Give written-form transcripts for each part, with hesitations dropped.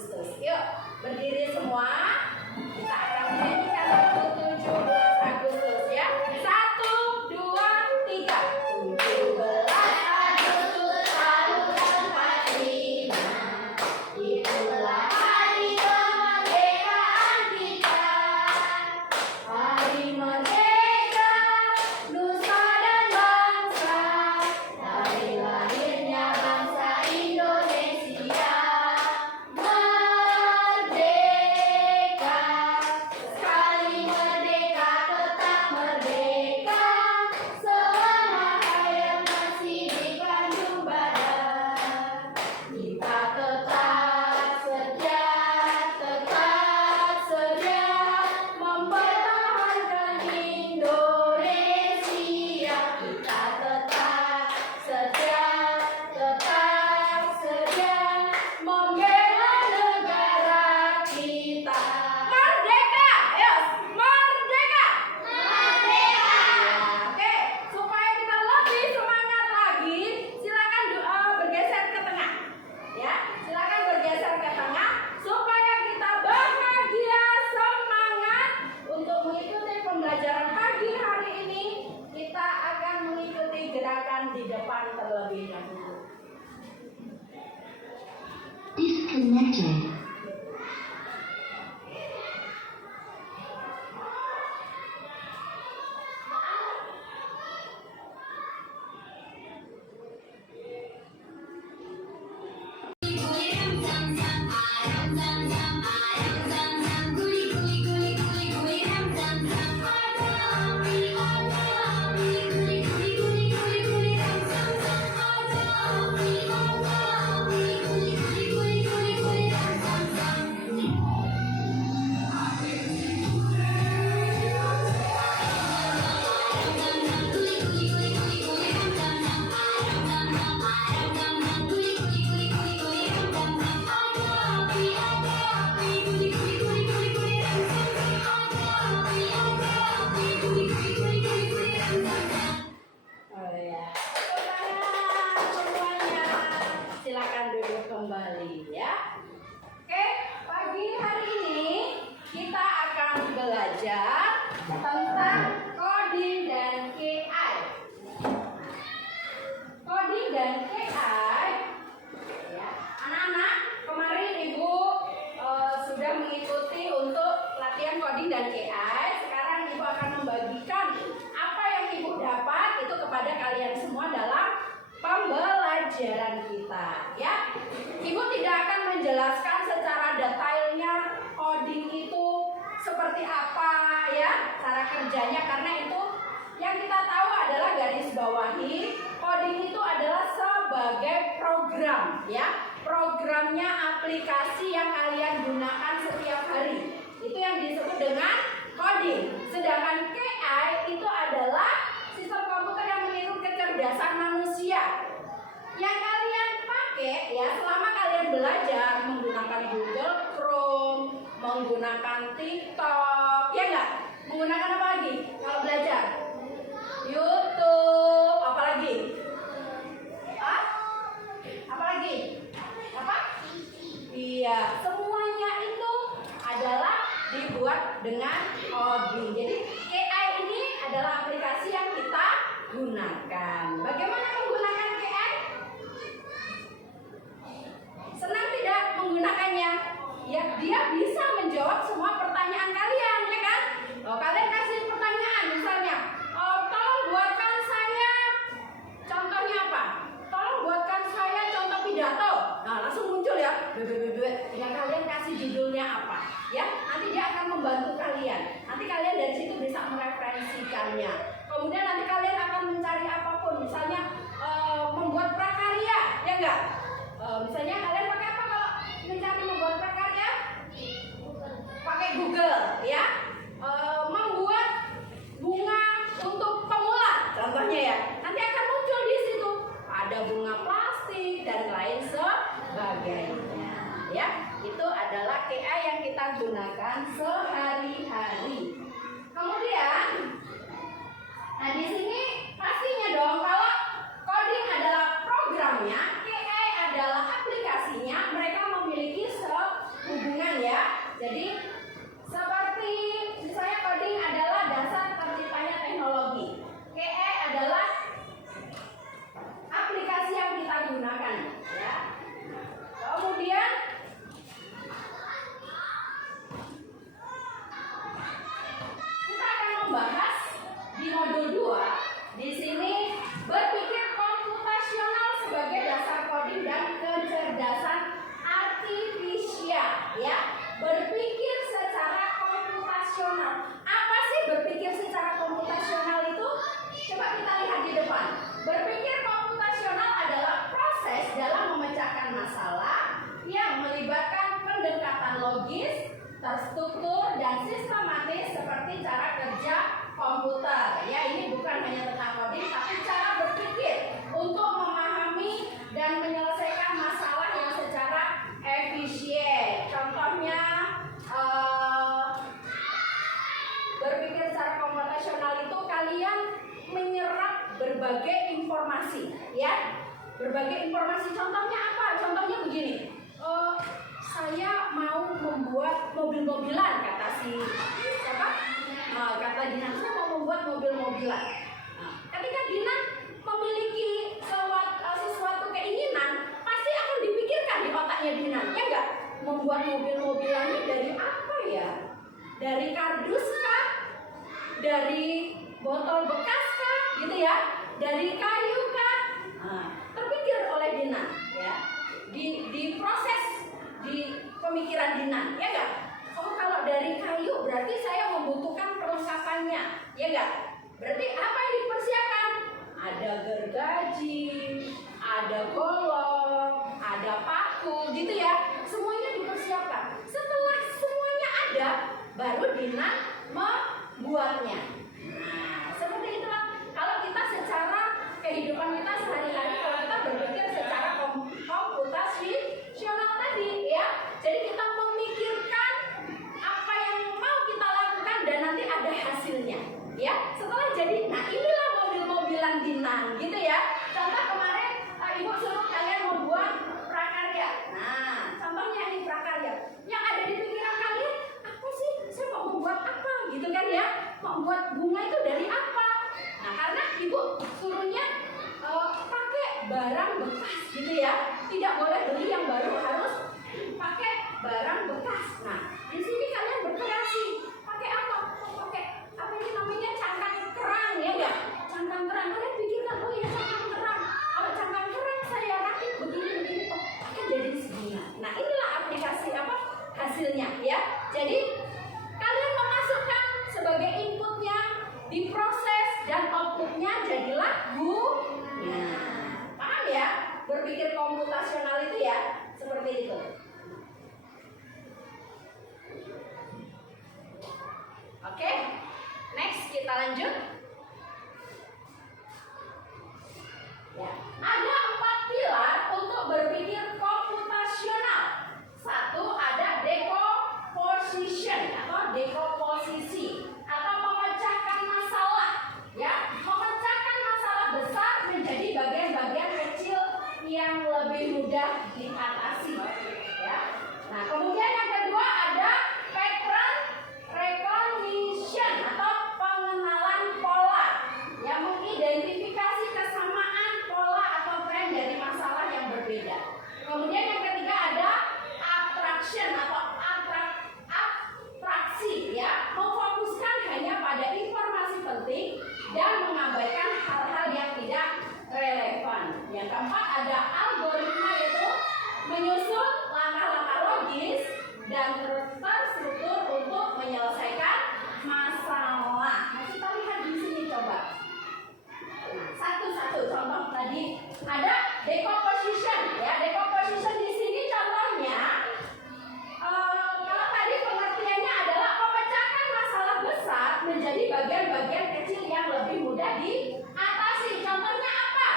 Agustus. Yuk, berdiri semua. Kita akan menyanyikan lagu 17 Agustus ya. 1, 2, 3. 17 Agustus tahun 45. Itulah hari kemerdekaan kita. Hari merdeka nusa dan bangsa. Hari lahirnya bangsa Indonesia. Merdeka, sekali merdeka tetap merdeka. Selama hayat masih dikandung badan, kita tetap sedia mempertahankan Indonesia. Kita tetap sedia membela negara kita. Merdeka, ayo, merdeka. Oke, supaya kita lebih semangat lagi, silakan bergeser ke tengah. Ya, silakan bergeser ke tengah supaya kita bahagia, semangat untuk mengikuti pembelajaran pagi hari ini. Kita akan mengikuti gerakan di depan terlebih dahulu. Disconnected. Oh ya, semuanya, silakan duduk kembali ya. Oke, pagi hari ini kita akan belajar tentang coding dan KI. Coding dan KI, ya, anak-anak, kemarin Ibu sudah mengikuti untuk latihan coding dan KI. Sekarang Ibu akan membagikan apa yang Ibu dapat itu kepada kalian semua dalam pembelajaran kita, ya. Ibu tidak akan menjelaskan secara detailnya coding itu seperti apa, ya, cara kerjanya, karena itu yang kita tahu adalah garis bawahi. Coding itu adalah sebagai program, ya. Programnya aplikasi yang kalian gunakan setiap hari. Itu yang disebut dengan coding. Sedangkan KI itu adalah sistem komputer yang meniru kecerdasan manusia. Yang kalian pakai ya selama kalian belajar menggunakan Google Chrome, menggunakan TikTok, ya enggak? Menggunakan apa lagi kalau belajar? YouTube, apa lagi? Apa lagi? Apa? Iya, semuanya itu adalah dibuat dengan coding. Jadi KI ini adalah aplikasi yang kita gunakan. Bagaimana menggunakan KI? Senang tidak menggunakannya? Ya, dia bisa menjawab semua pertanyaan kalian, ya kan? Kalian kasih pertanyaan, misalnya, tolong buatkan saya contohnya apa? Tolong buatkan saya contoh pidato. Nah, langsung muncul ya. Yang kalian kasih judulnya apa? Ya, nanti dia akan membantu kalian. Nanti kalian dari situ bisa mereferensikannya. Kemudian nanti kalian akan mencari apapun, misalnya membuat prakarya, ya enggak? Misalnya kalian pakai apa kalau mencari membuat prakarya? Pakai Google, ya. Membuat bunga untuk pemula, contohnya ya. Nanti akan muncul di situ. Ada bunga plastik dan lain sebagainya, ya. Itu adalah KI yang kita gunakan sehari-hari. Kemudian, nah di sini pastinya dong kalau coding adalah programnya, KI adalah aplikasinya. Mereka memiliki ya. Berpikir secara komputasional. Apa sih berpikir secara komputasional itu? Coba kita lihat di depan. Berpikir komputasional adalah proses dalam memecahkan masalah yang melibatkan pendekatan logis, terstruktur, dan sistematis seperti cara kerja komputer. Ya, ini bukan hanya tentang coding, tapi cara berpikir untuk memahami dan menyelesaikan masalah yang secara efisien. Contohnya, berpikir secara komputasional itu kalian menyerap berbagai informasi, ya. Berbagai informasi. Contohnya apa? Contohnya begini. Saya mau membuat mobil-mobilan, kata si siapa? Kata Dinan, saya mau membuat mobil-mobilan. Ketika Dinan memiliki sesuatu keinginan, pasti akan dipikirkan di otaknya Dinan, ya enggak? Membuat mobil-mobilannya dari apa ya? Dari kardus kah? Dari botol bekas kah? Gitu ya? Dari kayu kah? Terpikir oleh Dinan, ya. Di proses di pemikiran Dinan, ya enggak? Oh, kalau dari kayu berarti saya membutuhkan perlengkapannya, ya enggak? Berarti apa yang dipersiapkan? Ada gergaji, ada golong, ada paku, gitu ya. Semuanya dipersiapkan. Setelah semuanya ada, baru Dinan membuatnya. Nah, seperti itulah kalau kita secara kehidupan kita sehari-hari, kalau kita berpikir secara komputasional tadi, ya. Jadi kita memikirkan apa yang mau kita lakukan dan nanti ada hasilnya, ya. Setelah jadi, nah inilah mobil-mobilan Dinan, gitu ya. Contoh kemarin Ibu suruh kalian membuat prakarya. Nah, contohnya ini prakarya. Yang ada di pikiran kalian, apa sih? Saya mau membuat apa, gitu kan ya? Membuat bunga itu dari apa? Nah, karena Ibu suruhnya pakai barang bekas, gitu ya. Tidak boleh beli yang baru, harus pakai barang bekas. Nah, di sini kalian berkreasi. Pakai apa? Pakai apa ini namanya, cangkang kerang, ya enggak? Cangkang kerang. Kalian pikirkan, oh iya cangkang kerang. Kalau cangkang kerang saya rakit begini, oh kan jadi segini. Nah, inilah aplikasi apa? Hasilnya, ya. Jadi kalian memasukkan sebagai inputnya, diproses dan outputnya jadilah bunga. Paham ya? Berpikir komputasional itu ya seperti itu. Oke, next kita lanjut. Ya, ada 4 pilar untuk berpikir komputasional. 1, ada decomposition atau dekomposisi atau memecahkan masalah, ya. Memecahkan masalah besar menjadi bagian-bagian kecil yang lebih mudah diatasi, ya. Nah, kemudian yang kedua ada pattern recognition atau pengenalan pola, yang mengidentifikasi kesamaan pola atau tren dari masalah yang berbeda. Kemudian yang ketiga ada abstraction atau abstraksi, ya, memfokuskan hanya pada informasi penting dan mengabaikan hal-hal yang tidak relevan. Yang keempat ada algoritma, yaitu menyusun langkah-langkah logis dan terstruktur untuk menyelesaikan masalah. Nah, kita lihat di sini coba. Satu-satu contoh tadi ada decomposition, ya. Decomposition di sini contohnya kalau tadi pengertiannya adalah memecahkan masalah besar menjadi bagian-bagian kecil yang lebih mudah diatasi. Contohnya apa?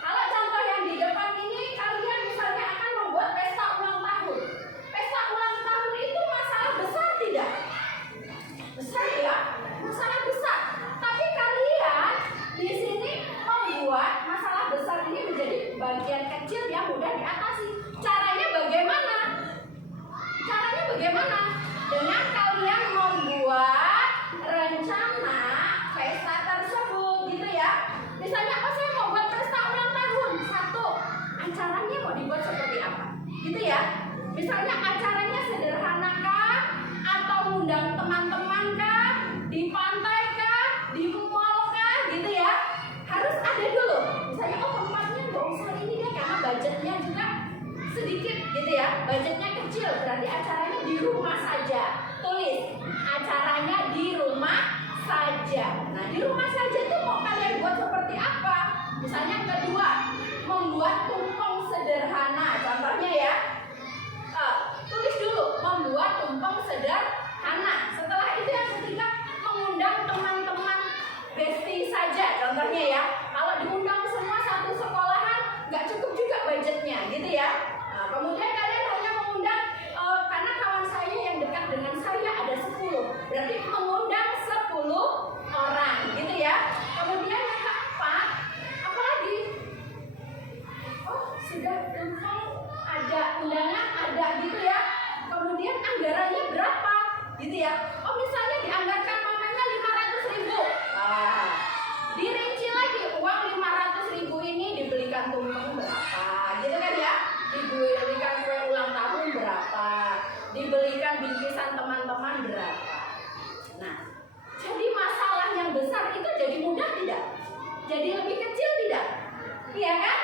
Kalau contoh yang di depan ini, kalian misalnya akan membuat pesta ulang tahun. Pesta ulang tahun itu masalah besar tidak? Besar ya, masalah besar. Tapi kalian di sini membuat masalah besar ini menjadi bagian kecil yang mudah diatasi. Caranya bagaimana? Caranya bagaimana? Dengan kalian membuat rencana pesta tersebut, gitu ya. Misalnya, oh saya mau buat pesta ulang tahun. 1, acaranya mau dibuat seperti apa? Gitu ya. Misalnya acaranya sederhana kah? Atau undang teman-teman kah? Di pantai kah? Di mall kah? Gitu ya. Harus ada dulu. Misalnya, oh tempatnya nggak usah ini deh, karena budgetnya juga sedikit, gitu ya. Budgetnya kecil, berarti acaranya di di rumah saja. Tulis, acaranya di rumah saja. Nah, di rumah saja itu mau kalian buat seperti apa? Misalnya yang kedua, membuat tumpeng sederhana. Contohnya ya, tulis dulu, membuat tumpeng sederhana. Setelah itu yang ketiga, mengundang teman-teman bestie saja. Contohnya ya, kalau diundang semua satu sekolahan, nggak cukup juga budgetnya, gitu ya. Nah, kemudian kalian hanya mengundang karena kawan saya yang dekat dengan saya ada 10, berarti mengundang 10 orang, gitu ya. Kemudian yang keempat, apa lagi? Oh, sudah tumpeng ada, undangan ada, gitu ya. Kemudian anggarannya berapa, gitu ya. Oh, misalnya dianggarkan mamanya 500.000. Nah, dirinci lagi, uang 500.000 ini dibelikan tumpeng berapa, gitu kan ya. Dibelikan kue ulang tahun berapa, dibelikan bingkisan teman-teman berapa. Nah, jadi masalah yang besar itu jadi mudah tidak? Jadi lebih kecil tidak? Iya kan?